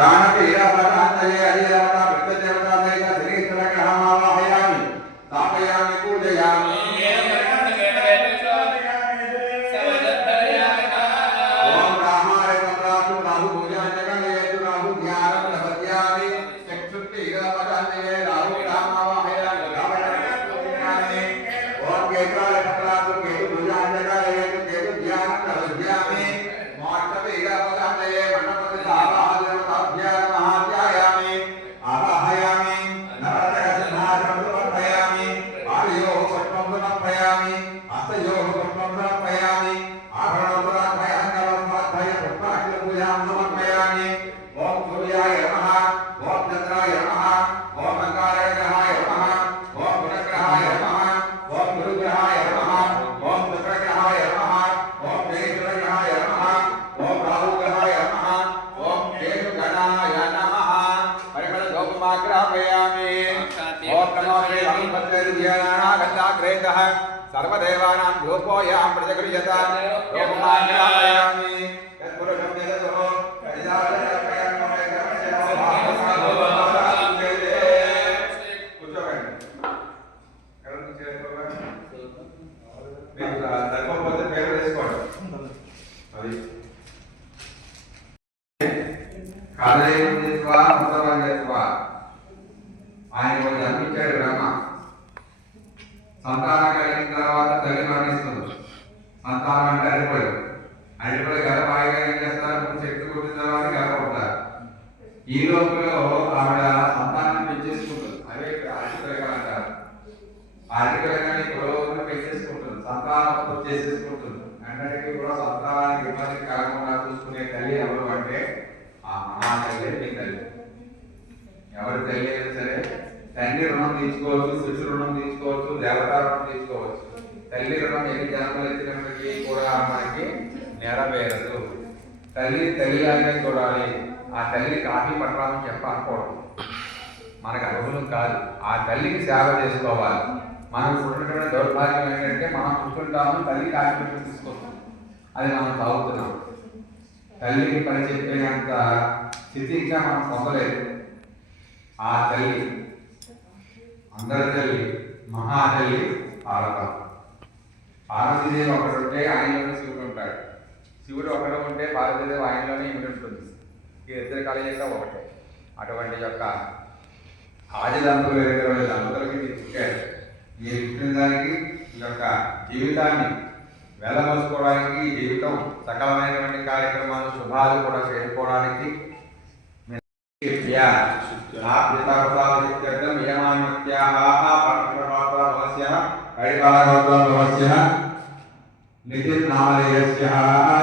प्राणपीडपदान्तये अधिदेवता वृत्तदेवता सहित श्रीचन्द्रग्रहमावाहयामि स्थापयामि पूजयामि ओम रामाय तत्रातु राहु पूजाञ्जकलयतु राहु ध्यानं प्रपद्यामि चक्षुर्पीडपदान्तये राहु ग्रहमावाहयामि पूजयामि ओम केत्राय तत्रातु केतु पूजाञ्जकलयतु केतु ध्यानं प्रपद्यामि मोक्षपीडपदान्तये मण्डपति सावाहदेवताभ्यां महाध्यायामि आवाहयामि नवरत्नसिंहासनं समर्पयामि पादयोः पुष्पं समर्पयामि हस्तयोः पुष्पं समर्पयामि आभरणोपराधयः नवस्वाध्याय पुष्पाक्षपूजां समर्पयामि ओम सूर्याय नमः ओम चन्द्राय नमः ओम अंगारकग्रहाय नमः ओम बुधग्रहाय नमः ओम गुरुग्रहाय नमः ओम शुक्रग्रहाय नमः ओम शनिग्रहाय नमः ओम राहुग्रहाय नमः ओम केतुगणाय नमः परिमलधूपमाग्रापयामि ओम नमो श्री रामभद्रेर्ध्यानागताग्रेतः सर्वदेवानां धूपोऽयं प्रतिगृह्यतां धूपमाग्रापयामि तत्पुरुषं यदसो ఆయన జన్మించాడు బ్రహ్మ సంతానం కలిగిన తర్వాత తల్లి మరణిస్తుంది సంతానం అంటే అడిపోయి గర్భాయిగా ఏం చేస్తారు శక్తి పుట్టిన తర్వాత గర్భపడతారు ఈ లోపల ఆవిడ సంతానాన్ని పెంచేసుకుంటుంది అవే ఆర్థికలు అంటారు ఆర్థికలుగానే రోజున పెంచేసుకుంటుంది సంతానం చేసేసుకుంటుంది అన్నిటికీ కూడా సంతానానికి ఇబ్బంది కలగకుండా చూసుకునే తల్లి ఎవరు అంటే ఆ మహాతల్లి మీ తల్లి ఎవరి తల్లి అయినా సరే తండ్రి రుణం తీసుకోవచ్చు శిశు రుణం తీసుకోవచ్చు దేవతా రుణం తీసుకోవచ్చు తల్లి రుణం ఎన్ని జన్మలు ఎత్తినప్పటికీ కూడా మనకి నెరవేరదు తల్లి తల్లిలాగే చూడాలి ఆ తల్లి కాఫీ పట్టరామని చెప్పకూడదు మనకు అనుగుణం కాదు ఆ తల్లికి సేవ చేసుకోవాలి మనం పుట్టిన దౌర్భాగ్యం ఏంటంటే మనం పుట్టుంటాము తల్లి కాఫీ తీసుకొస్తాం అది మనం తాగుతున్నాం తల్లికి పని చెప్పేంత స్థితి ఇంకా మనం పొందలేదు ఆ తల్లి అందరి తల్లి మహాతల్లి పార్వతమ్మ పార్వతీదేవి ఒకడు ఉంటే ఆయనలోనే శివుడు ఉంటాడు శివుడు ఒకడు ఉంటే పార్వతీదేవి ఆయనలోనే ఇమిడి ఉంటుంది ఈ ఇద్దరు కలయిక ఒకటే అటువంటి యొక్క ఆది దంపతులు 20 దంపతులకి మీరు పుట్టారు మీరు పుట్టిన దానికి ఈ యొక్క జీవితాన్ని వెళ్ళమోసుకోవడానికి జీవితం సకలమైనటువంటి కార్యక్రమాలు శుభాలు కూడా చేరుకోవడానికి नितिन नामलेयस्य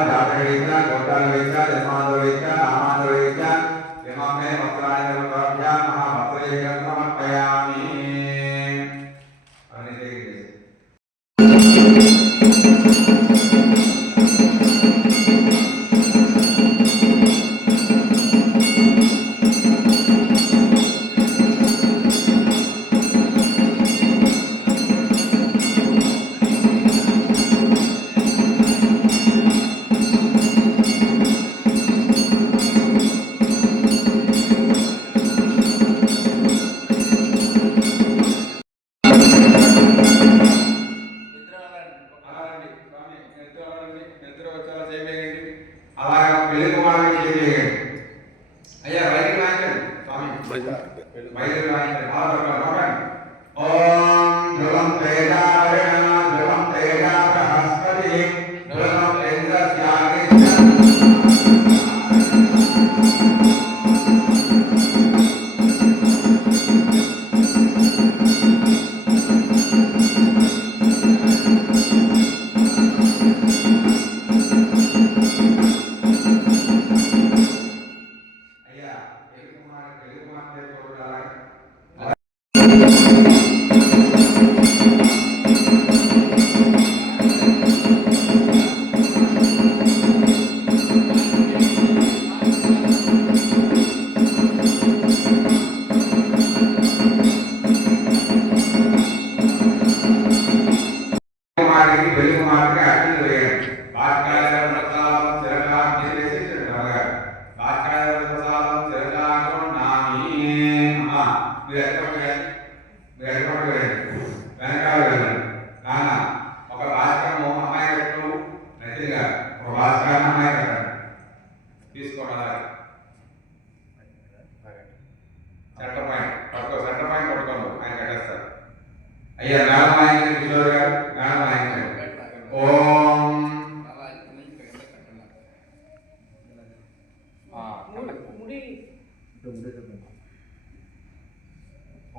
जातकैश्च गोत्रालैश्च जन्मान्तरैश्च नामान्तरैश्च इमं मे वस्त्राणि देवताभ्यां महाभक्तैकं समर्पयामि అలాగే సెంటర్ పాయింట్ పట్టుకో, సెంటర్ పాయింట్ పట్టుకోండి, ఆయన కట్టేస్తారు. అయ్యా మేళం వాయించండి, కిషోర్ గారు మేళం వాయించండి. ఓం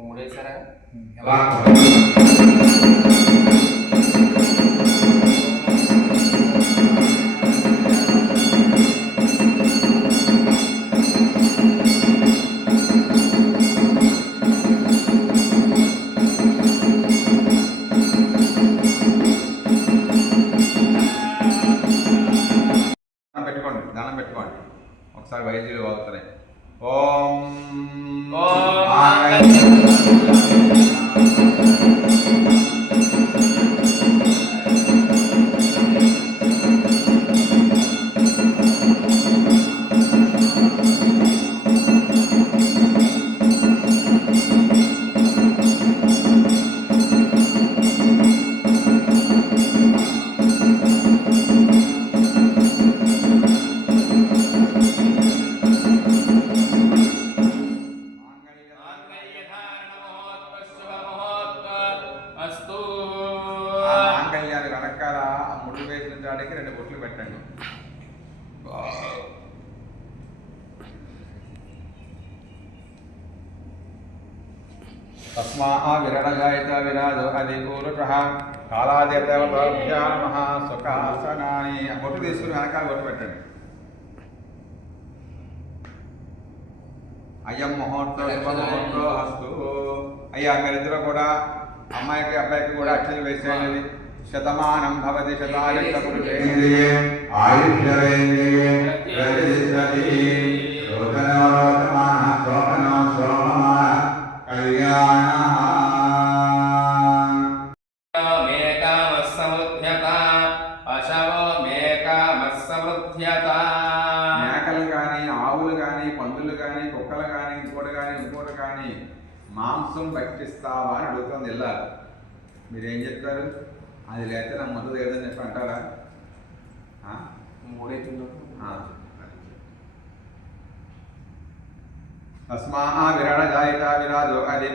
ముడేసారా పెట్టుకోండి, దండం పెట్టుకోండి. ఒకసారి వైద్యులు వాగుతున్నాయి. ఓం మాంగళ్యాన్ని వెనకాల ముడి వేసిన చాడికి 2 బొట్లు పెట్టండి. తస్మా విరణజాయత విరాజో అది పూరుషః కాళాదేవతాభ్యా నమః సుఖాసనాని. బొట్టు తీసుకుని వెనకాల బొట్టు పెట్టండి. అయ్యం ముహూర్తో శుభముహూర్తో అస్తు. అయ్యా మీరిద్దరూ కూడా అమ్మాయికి అబ్బాయికి కూడా అక్షలు వేసేయండి. శతమానం భవతి శతాయుష్య పురుషేంద్రియే ఆయుష్యేంద్రియే ప్రతిష్టతి రోదనోరోదమాన శోభనో శోభమాన కళ్యాణః. మేకలు కానీ ఆవులు కానీ పందులు కానీ కుక్కలు కానీ ఇంకోటి కానీ మాంసం భక్షిస్తావా అని అడుగుతుంది. వెళ్ళాలి. మీరేం చెప్తారు? అది లేకపోతే నా ముందు లేదని చెప్పి అంటారా? తస్మా విరాడ జాయిత విరాజో అది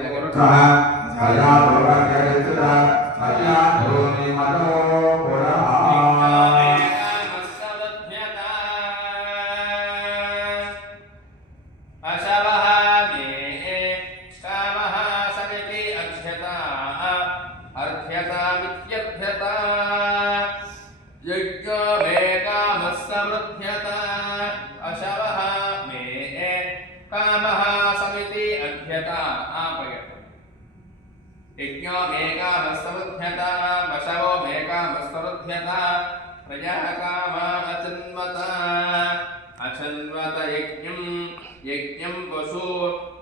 అచన్వత యజ్ఞం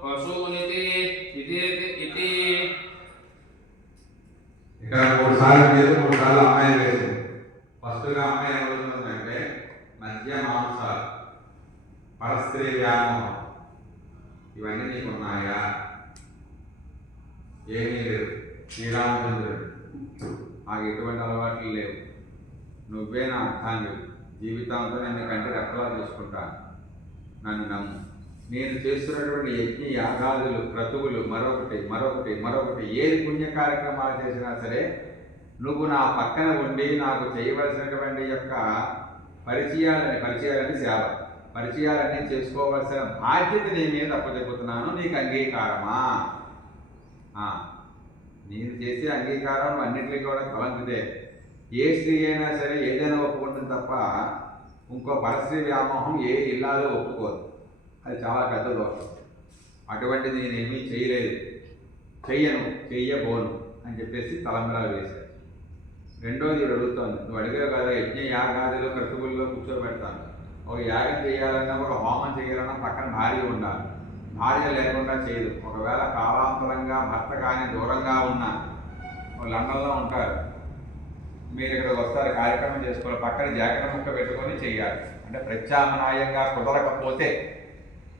పశూనితి ఇది. ఇక్కడ 3 సార్లు లేదు, 3 సార్లు అమ్మాయి వేసింది. ఫస్ట్గా అమ్మాయి ఏమవుతుందంటే మధ్య మాంసాలు, పరస్త్రీ వ్యామోహం, ఇవన్నీ నీకు ఉన్నాయా? ఏమీ లేవు. శ్రీరామచంద్రుడు నాకు ఎటువంటి అలవాట్లు లేవు. నువ్వే నా అర్థాన్ని, జీవితాంతో నేను కంటి రెప్పలా చూసుకుంటాను, నన్ను నమ్ము. నేను చేస్తున్నటువంటి యజ్ఞ యాగాదులు క్రతువులు మరొకటి ఏది పుణ్య కార్యక్రమాలు చేసినా సరే నువ్వు నా పక్కన ఉండి నాకు చేయవలసినటువంటి యొక్క పరిచయాలని సేవ, పరిచయాలన్నీ చేసుకోవలసిన బాధ్యత నీ మీద అప్పచెప్పుతున్నాను. నీకు అంగీకారమా? నేను చేసే అంగీకారం అన్నింటినీ కూడా కలంపితే. ఏ స్త్రీ అయినా సరే ఏదైనా ఒప్పుకుంటుంది తప్ప ఇంకో పరస్త్రీ వ్యామోహం ఏ ఇల్లాలో ఒప్పుకోదు. అది చాలా పెద్ద దోషం. అటువంటిది నేనేమీ చేయలేదు, చెయ్యబోను అని చెప్పేసి తలంబరాలు వేశారు. రెండోది అడుగుతోంది, నువ్వు అడిగావు కదా యజ్ఞ యాగాదిలో క్రతువుల్లో కూర్చోబెడతాను. ఒక యాగం చేయాలన్నా ఒక హోమం చేయాలన్నా పక్కన భార్య ఉండాలి. భార్య లేకుండా చేయదు. ఒకవేళ కాలాంతరంగా భర్త కానీ దూరంగా ఉన్నా, లండన్లో ఉంటారు, మీరు ఇక్కడికి వస్తారు, కార్యక్రమం చేసుకోవాలి, పక్కన జాకెట్ ముక్క పెట్టుకొని చేయాలి. అంటే ప్రత్యామ్నాయంగా కుదరకపోతే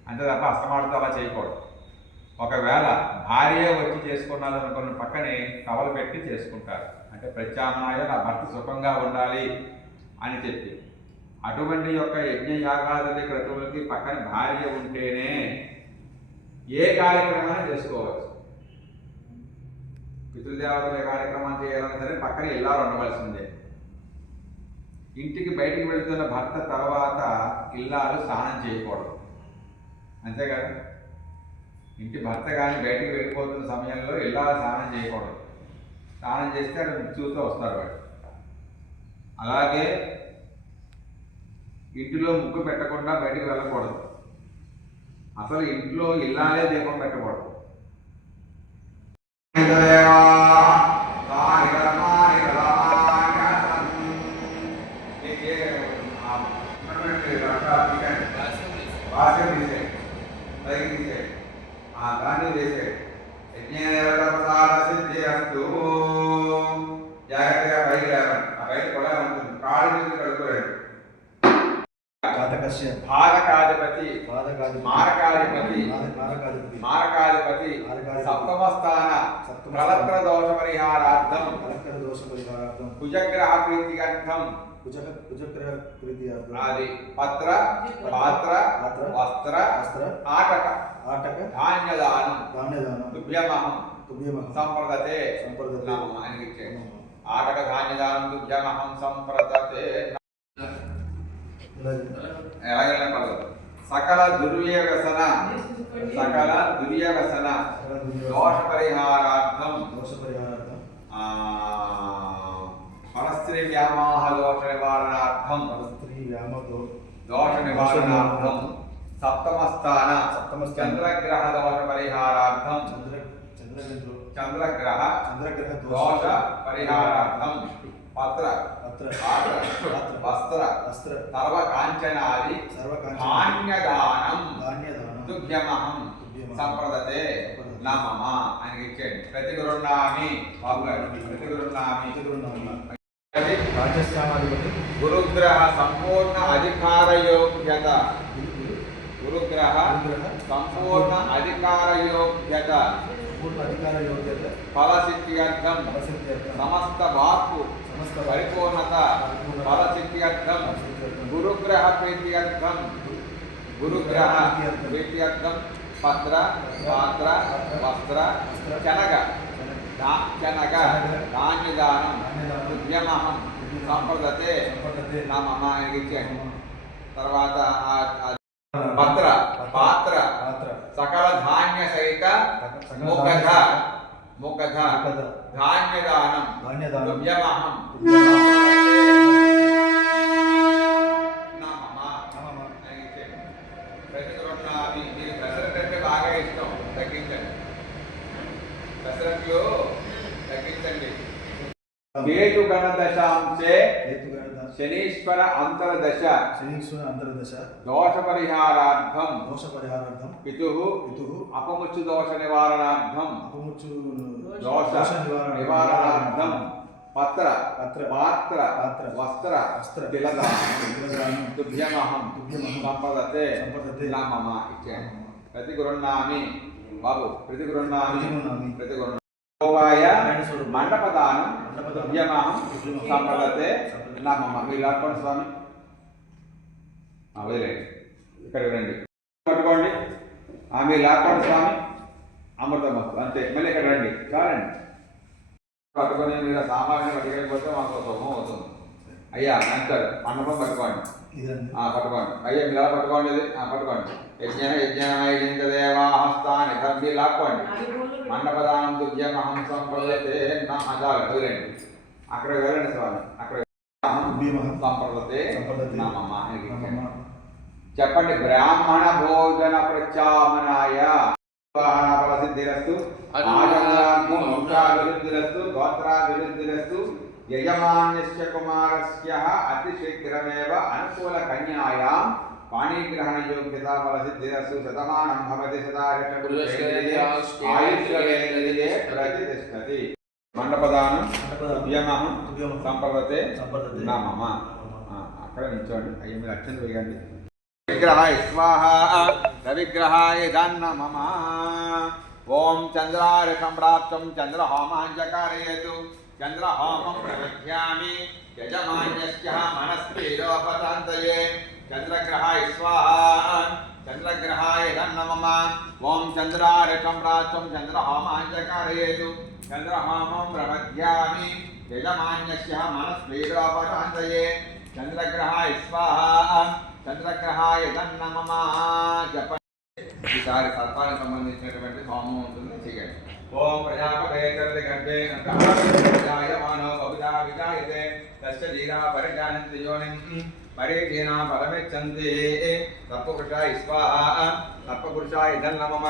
అంతే తప్ప అస్తమాడుతూ అలా చేయకూడదు. ఒకవేళ భార్య వచ్చి చేసుకున్నారనుకున్న పక్కనే కవలు పెట్టి చేసుకుంటారు. అంటే ప్రత్యామ్నాయం నా భర్త సుఖంగా ఉండాలి అని చెప్పి. అటువంటి యొక్క యజ్ఞ యాగాది క్రతువులకి పక్కన భార్య ఉంటేనే ఏ కార్యక్రమాన్ని చేసుకోవచ్చు. పితృదేవతల కార్యక్రమం చేయాలన్నా సరే పక్కన ఇల్లాలు ఉండవలసిందే. ఇంటికి బయటికి వెళుతున్న భర్త తర్వాత ఇల్లాలు స్నానం చేయకూడదు, అంతే కదా. ఇంటి భర్త కానీ బయటికి వెళ్ళిపోతున్న సమయంలో ఇల్లాలు స్నానం చేయకూడదు. స్నానం చేస్తే అక్కడ చూస్తూ వస్తారు వాడు. అలాగే ఇంటిలో ముగ్గు పెట్టకుండా బయటికి వెళ్ళకూడదు. అసలు ఇంట్లో ఇల్లాలే దీపం పెట్టకూడదు. దాన్ని చేసే జాగ్రత్తగా పైకి లేవండి. ఆ బయట కూడా ఉంటుంది, కాళ్ళు మీద కడుక్కోలేదు. భారకాధిపతి మారకాధిపతి సప్తమ స్థాన కలత్ర దోష పరిహారార్థం కుజగ్రహ ప్రీతిగర్థం అది పత్ర పాత్ర వస్త్ర ఆటక ధాన్యదానం తుభ్యమహం సంప్రదతే. ఆటక ధాన్యదానం తుభ్యమహం సంప్రదతే. ఎలాగైనా పర్లేదు. సకల దుర్వ్యసన దోష పరిహారార్థం పరస్త్రీ వ్యామోహ దోష నివారణార్థం సప్తమ స్థాన చంద్రగ్రహ దోష పరిహారార్థం చంద్రగ్రహ దోష పరిహారార్థం పత్ర వస్త్ర సర్వ కాంచనాది ధాన్యదానం తుభ్యమహం సంప్రదతే నమః అని ఇచ్చేయండి. ప్రతి గృహ్ణామి బాబు గారు, ప్రతి గృహ్ణామి గురుగ్రహ సంపూర్ణ అధికారయోగ్యత సంపూర్ణ అధికారయోగ్యత ఫలసిద్ధ్యర్థం సమస్త వాక్కు పరిపూర్ణత ఫలసిద్ధ్యర్థం గురుగ్రహ ప్రీత్యర్థం పత్ర పాత్ర వస్త్ర శనగ ధాన్యదానం తుభ్యమహం సంప్రదతే నమః అని ఇచ్చాను. తర్వాత పత్ర పాత్ర సకల ధాన్య సహిత ముఖధ ధాన్యదానం తుభ్యమహం మీరు పెసరట్టు అంటే బాగా ఇష్టం, తగ్గించండి. పెసరట్లు తగ్గించండి. కేతు గణదశాంశే శనీశ్వర అంతర్దశ దోష పరిహారార్థం పితుః అపముచ్చు దోష నివారణార్థం దోష నివారణార్థం పత్ర పాత్ర వస్త్ర తిలదానం తుభ్యమహం సంపదతే నమః ఇచ్చేయండి. ప్రతి గృహ్ణామి బాబు, ప్రతి గృహ్ణామి మండపదానం తుభ్యమహం సంపదతే నమః. మీరు అర్పణ స్వామి వేరేండి, ఇక్కడ రండి, పట్టుకోండి. మీరు అర్పణ స్వామి అమృతమస్తు, అంతే. మళ్ళీ ఇక్కడ రండి, చాలండి. పట్టుకొని మీరు సామాన్యం పట్టుకెళ్ళిపోతే మాకు శుభం అవుతుంది. అయ్యా అంటారు, మండపం పట్టుకోండి, పట్టుకోండి. అయ్యా మీరు ఎలా పట్టుకోండి, ఇది పట్టుకోండి. యజ్ఞదేవాహస్తాని మీరు లాక్కోండి. మండపదానం తుభ్యమహం సంప్రదతే వదిలేండి. అక్కడ వెళ్ళండి స్వామి, అక్కడ సంప్రదతే నమః. చెప్పండి. బ్రాహ్మణ భోజన ప్రత్యామనాయ ఫలసిద్ధిరస్తు వంశాభివృద్ధిరస్తు గోత్రాభివృద్ధిరస్తు యజమాన్యస్య కుమారస్య అతిశీఘ్రమేవ అనుకూల కన్యాయాం పాణిగ్రహణ యోగ్యత ఫలసిద్ధిరస్తు శతమానం భవతి శతాయుష్యేంద్రియే ప్రతిష్టతి. మండపదానం తుభ్యమహం సంప్రదతే నమః. అక్కడ నిల్చోండి. అయ్యి మీరు అక్షంత వేయండి. విగ్రహాయ స్వాహ రవిగ్రహాయ నమః. ఓం చంద్రాయ సంప్రాప్తం చంద్రహోమాంచ కారయేతు चंद्रहोमं प्रदध्यामि यजमान्यस्य मनस्पीडोपतान्तये चंद्रग्रहाय स्वाहा चंद्रग्रहाय नमः ओम चंद्रार्कं रात्रं चंद्रहोमाञ्चकारयेतु चंद्रहोमं प्रदध्यामि यजमान्यस्य मनस्पीडोपतान्तये चंद्रग्रहाय स्वाहा चंद्रग्रहाय नमः जप ఈసారి సర్పానికి సంబంధించినటువంటి హోమం ఉంటుంది చేయండి ఓం ప్రజాపతే చరతి గర్భే జాయమానో బహుధా విజాయతే తస్య జీరా పరిజానంతి యోనిం పరేక్షేణ పరమిచ్చంతి సర్పపురుషాయ స్వాహా సర్పపురుషాయ నమః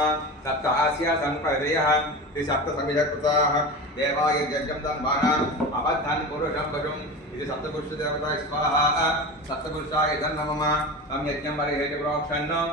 సప్తహాస్య సంపదయః శ్రీ సప్త సమిజకృతాః దేవాయ యజ్ఞం తన్మానాం అబద్ధాన్ పురుషం భజం ఇది సప్తపురుష దేవతాయ స్వాహా సప్తపురుషాయ నమః తం యజ్ఞం పరిహేత ప్రోక్షణం